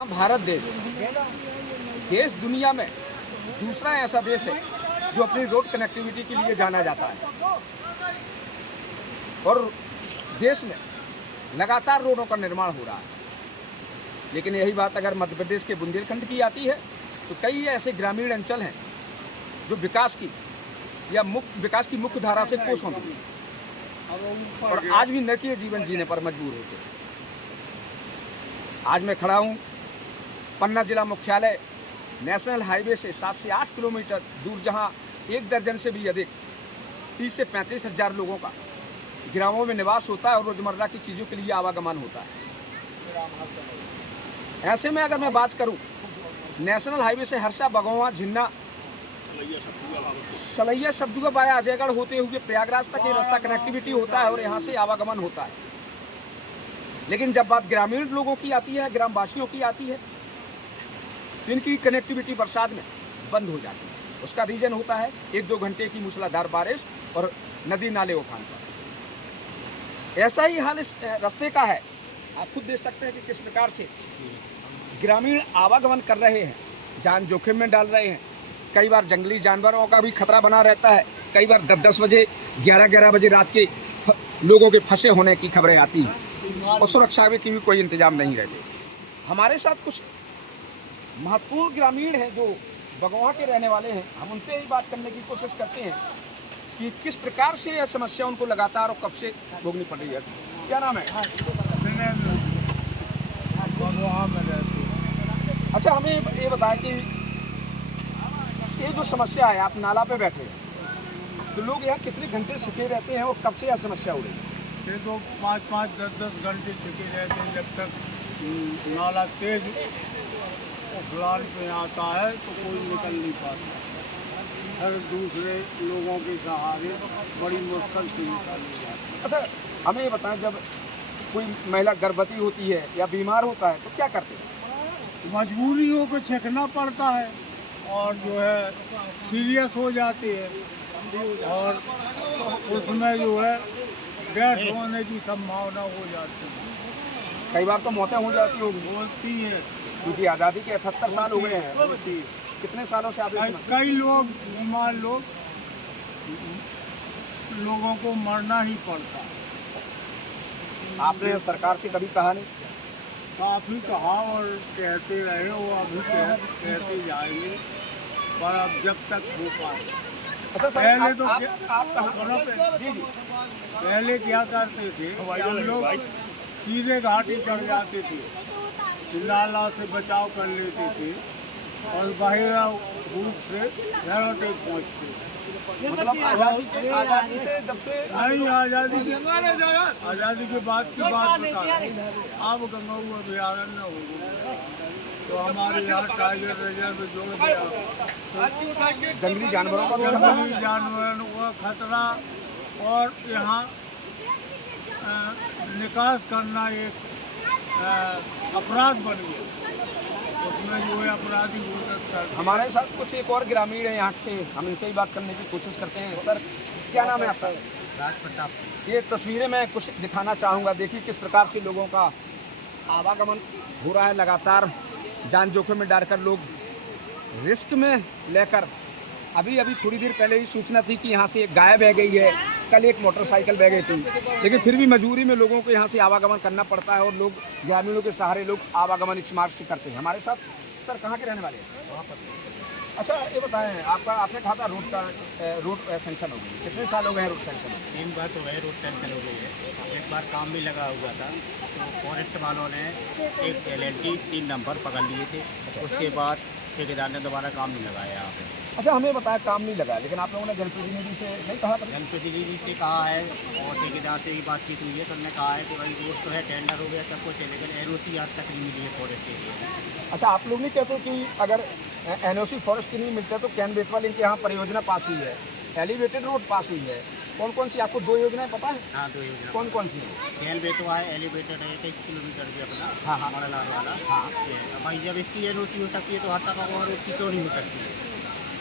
भारत देश देश दुनिया में दूसरा ऐसा देश है जो अपनी रोड कनेक्टिविटी के लिए जाना जाता है और देश में लगातार रोडों का निर्माण हो रहा है। लेकिन यही बात अगर मध्य प्रदेश के बुंदेलखंड की आती है तो कई ऐसे ग्रामीण अंचल हैं जो विकास की मुख्य धारा से कोस होते हैं और आज भी नरकीय जीवन जीने पर मजबूर होते हैं। आज मैं खड़ा हूँ पन्ना जिला मुख्यालय नेशनल हाईवे से 7 से 8 किलोमीटर दूर, जहां 1 दर्जन से भी अधिक 30 से 35 हज़ार लोगों का ग्रामों में निवास होता है और रोजमर्रा की चीज़ों के लिए आवागमन होता है। ऐसे में अगर मैं बात करूं नेशनल हाईवे से हरसा, बगौवा, झिन्ना, सलैया, शब्दुआ, बाया, अजयगढ़ होते हुए प्रयागराज तक ये रास्ता कनेक्टिविटी होता है और यहाँ से आवागमन होता है। लेकिन जब बात ग्रामीण लोगों की आती है, ग्रामवासियों की आती है, तो इनकी कनेक्टिविटी बरसात में बंद हो जाती है। उसका रीजन होता है 1-2 घंटे की मूसलाधार बारिश और नदी नाले उफान पर। ऐसा ही हाल इस रास्ते का है। आप खुद देख सकते हैं कि किस प्रकार से ग्रामीण आवागमन कर रहे हैं, जान जोखिम में डाल रहे हैं। कई बार जंगली जानवरों का भी खतरा बना रहता है। कई बार 10-10 बजे, 11-11 बजे रात के लोगों के फंसे होने की खबरें आती हैं और सुरक्षा की भी कोई इंतजाम नहीं रहते। हमारे साथ कुछ महत्वपूर्ण ग्रामीण हैं जो बगौवा के रहने वाले हैं। हम उनसे ही बात करने की कोशिश करते हैं कि किस प्रकार से यह समस्या उनको लगातार और कब से भोगनी पड़ रही है। क्या नाम है? अच्छा, हमें ये बताएं कि ये जो समस्या है, आप नाला पे बैठे हैं तो लोग यहाँ कितने घंटे छिपे रहते हैं और कब से यह समस्या हो रही है? ये तो 5-5, 10-10 घंटे छिपे रहते हैं। जब तक नाला तेज उफलान पे आता है तो कोई निकल नहीं पाता। हर दूसरे लोगों के सहारे बड़ी मुश्किल से निकाली जाती है। अच्छा, हमें ये बताएं, जब कोई महिला गर्भवती होती है या बीमार होता है तो क्या करते हैं? मजबूरी हो के छेकना पड़ता है और जो है सीरियस हो जाती है और उसमें जो है डेथ होने की संभावना हो जाती है। कई बार तो मौतें हो जाती होगी। होती है क्योंकि आज़ादी के 78 साल हो गए हैं। कितने सालों से आप कई लोग बीमार लोगों को मरना ही पड़ता है। आपने सरकार से कभी कहा नहीं? काफ़ी कहा और कहते रहे, वो अभी कहते जाएंगे, पर अब जब तक हो पाए। अच्छा सर, पहले तो आप कहाँ? जी जी। पहले क्या करते थे कि हम लोग सीधे घाटी चढ़ जाते थे, नाला से बचाव कर लेते थे और बाहरा रूप से घरों तक पहुँचते। मतलब आज़ादी से जब से नहीं, आज़ादी के बाद की बात बता रहे हैं। अब गंगाऊ अभयारण्य हो गया तो हमारे यहाँ टाइगर रिजर्व जो जंगली जानवरों का खतरा और यहाँ निकास करना एक अपराध बन गया। उसमें जो है अपराधी हो सकता है। हमारे साथ कुछ एक और ग्रामीण है यहाँ से, हम इनसे ही बात करने की कोशिश करते हैं। सर, क्या नाम है आपका? राज प्रताप। ये तस्वीरें मैं कुछ दिखाना चाहूँगा। देखिए किस प्रकार से लोगों का आवागमन हो रहा है। लगातार जान जोखिम में डालकर लोग रिस्क में लेकर, अभी थोड़ी देर पहले ही सूचना थी कि यहाँ से एक गाय बह गई है, कल एक मोटरसाइकिल बह गई थी, लेकिन फिर भी मजबूरी में लोगों को यहाँ से आवागमन करना पड़ता है और लोग ग्रामीणों के सहारे लोग आवागमन इस मार्ग से करते हैं। हमारे साथ सर कहाँ के रहने वाले हैं? वहाँ पर। अच्छा, ये बताएं, आपने कहा था रोड सेंक्शन हो गई, कितने साल हो गए हैं रोड सेंक्शन? 3 बार तो है रोड सेंक्शन हो गई है। एक बार काम भी लगा हुआ था तो फॉरेस्ट वालों ने एक LNT 3 नंबर पकड़ लिए थे। उसके बाद ठेकेदार ने दोबारा काम नहीं लगाया यहाँ पे। अच्छा, हमें बताया काम नहीं लगा, लेकिन आप लोगों ने जनप्रतिनिधि से नहीं कहा था? जनप्रतिनिधि से कहा है और ठेकेदार से भी बातचीत हुई है तो उन्होंने कहा है कि भाई रोड तो है, टेंडर हो गया, सब कुछ है, लेकिन NOC आज तक नहीं मिली है फॉरेस्ट एरिया में। अच्छा, आप लोग नहीं कहते कि अगर NOC फॉरेस्ट की नहीं मिलता तो कैन बेतवा लिंक के यहाँ परियोजना पास हुई है, एलिवेटेड रोड पास हुई है। कौन कौन सी आपको 2 योजनाएं पता है? हाँ, 2 योजना। कौन कौन सी है? कैन बेतवा है, एलिवेटेड है, 21 किलोमीटर भी अपना। हाँ। मरलाल वाला। हाँ। भाई जब इसकी NOC हो सकती है तो हर तक रोड की क्यों नहीं हो सकती है?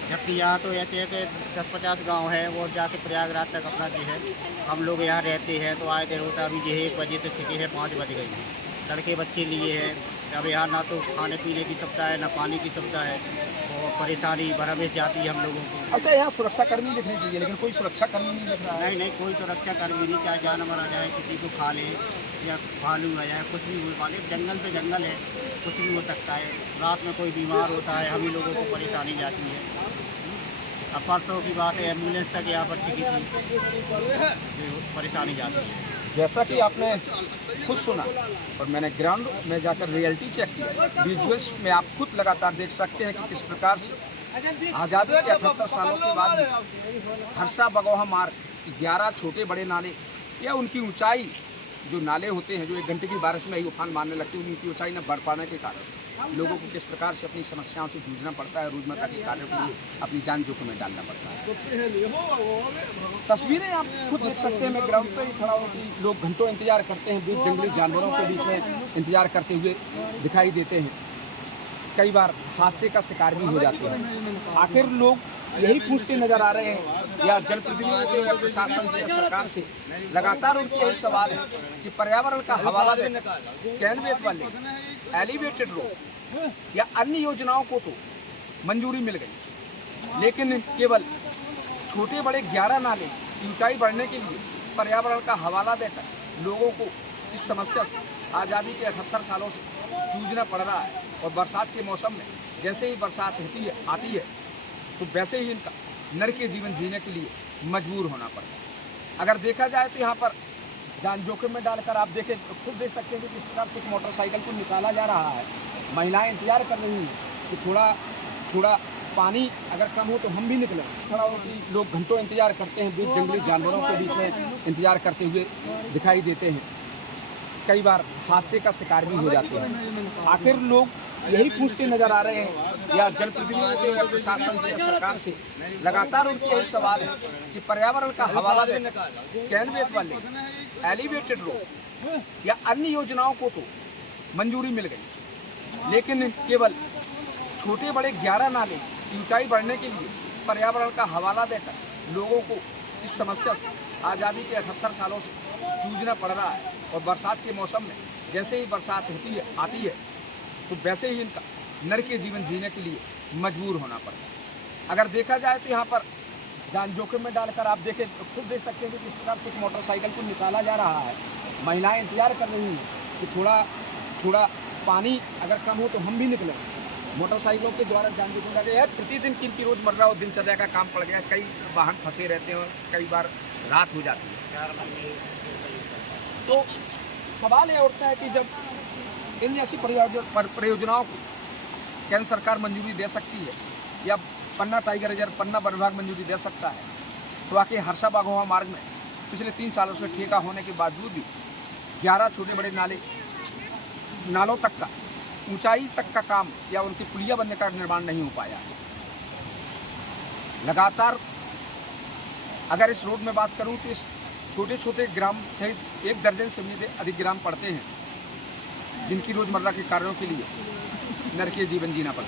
जबकि यहाँ तो ऐसे है कि 10-50 गाँव है और जाके प्रयागराज तक अपना जो है हम लोग यहाँ रहते हैं तो आए दिन होता। अभी जो है 1 बजे से छुट्टी है, 5 बज गई। लड़के बच्चे लिए हैं अब यहाँ ना तो खाने पीने की सुविधा है, ना पानी की सुविधा है, और परेशानी भरमेश जाती है हम लोगों को। अच्छा, यहाँ सुरक्षाकर्मी दिखने चाहिए, लेकिन कोई सुरक्षाकर्मी नहीं दिख रहा है। नहीं, कोई सुरक्षा कर्मी नहीं, चाहे जानवर आ जाए, किसी को खा ले या भालू आ जाए, कुछ भी हो पाले, जंगल से जंगल है, कुछ भी हो सकता है। रात में कोई बीमार होता है, हम ही लोगों को परेशानी जाती है। अब परसों की बात है, एम्बुलेंस तक यहाँ पर टिकी थी, परेशानी जाती है। जैसा कि आपने खुद सुना और मैंने ग्राउंड में जाकर रियलिटी चेक किया, विजुअल्स में आप खुद लगातार देख सकते हैं कि किस प्रकार से आज़ादी के 78 सालों के बाद हरसा बगोहा मार्ग 11 छोटे बड़े नाले या उनकी ऊंचाई, जो नाले होते हैं जो 1 घंटे की बारिश में ही उफान मारने लगते हैं, उनकी ऊंचाई न बढ़ पाने के कारण लोगों को किस प्रकार से अपनी समस्याओं से जूझना पड़ता है, रोजमर्रा के कार्यों के लिए अपनी जान जोखिम में डालना पड़ता है। तस्वीरें आप खुद देख सकते हैं, मैं ग्राउंड पर ही खड़ा हूँ कि लोग घंटों इंतजार करते हैं, बीच जंगली जानवरों के बीच में इंतजार करते हुए दिखाई देते हैं। कई बार हादसे का शिकार भी हो जाते हैं। आखिर लोग यही पूछते नजर आ रहे हैं, या जनप्रतिनिधियों से या प्रशासन से या सरकार से लगातार उनकी यही सवाल है कि पर्यावरण का हवाला देकर कैनवेट वाले एलिवेटेड रोड या अन्य योजनाओं को तो मंजूरी मिल गई, लेकिन केवल छोटे बड़े 11 नाले की ऊंचाई बढ़ने के लिए पर्यावरण का हवाला देकर लोगों को इस समस्या से आज़ादी के 78 सालों से जूझना पड़ रहा है। और बरसात के मौसम में जैसे ही बरसात आती है तो वैसे ही इनका नर के जीवन जीने के लिए मजबूर होना पड़ता है। अगर देखा जाए तो यहाँ पर जान जोखिम में डालकर आप देखें, खुद देख सकते हैं कि किस प्रकार से एक मोटरसाइकिल को निकाला जा रहा है। महिलाएं इंतजार कर रही हैं कि थोड़ा पानी अगर कम हो तो हम भी निकलें। खड़ा हो कि लोग घंटों इंतजार करते हैं, बीच जंगली जानवरों के बीच में इंतजार करते हुए दिखाई देते हैं। कई बार हादसे का शिकार भी हो जाते हैं। आखिर लोग यही पूछते नजर आ रहे हैं, या जनप्रतिनिधियों से या प्रशासन से या सरकार से लगातार उनकी यही सवाल है कि पर्यावरण का हवाला देकर कैनवेट वाले एलिवेटेड रोड या अन्य योजनाओं को तो मंजूरी मिल गई, लेकिन केवल छोटे बड़े 11 नाले की ऊंचाई बढ़ने के लिए पर्यावरण का हवाला देकर लोगों को इस समस्या से आज़ादी के 78 सालों से जूझना पड़ रहा है। और बरसात के मौसम में जैसे ही बरसात आती है तो वैसे ही इनका नर के जीवन जीने के लिए मजबूर होना पड़ता है। अगर देखा जाए तो यहाँ पर जान जोखिम में डालकर आप देखें, खुद देख सकते हैं कि किस प्रकार से एक मोटरसाइकिल को निकाला जा रहा है। महिलाएं इंतजार कर रही हैं कि थोड़ा पानी अगर कम हो तो हम भी निकलें। मोटरसाइकिलों के द्वारा जान जोखिम डाले है। प्रतिदिन किनकी रोज़मर्रा और दिनचर्या का काम पड़ गया, कई वाहन फंसे रहते हैं और कई बार रात हो जाती है। तो सवाल ये उठता है कि जब इन जैसी परियोजनाओं को केंद्र सरकार मंजूरी दे सकती है या पन्ना टाइगर रिजर्व, पन्ना वन विभाग मंजूरी दे सकता है, तो आखिर हरसा बगोहा मार्ग में पिछले 3 सालों से ठेका होने के बावजूद भी 11 छोटे बड़े नालों तक का ऊंचाई तक का काम या उनकी पुलिया बनने का निर्माण नहीं हो पाया। लगातार अगर इस रोड में बात करूं तो इस छोटे छोटे ग्राम सहित 1 दर्जन से भी अधिक ग्राम पड़ते हैं जिनकी रोजमर्रा के कार्यों के लिए नरकीय जीवन जीना पड़ता है।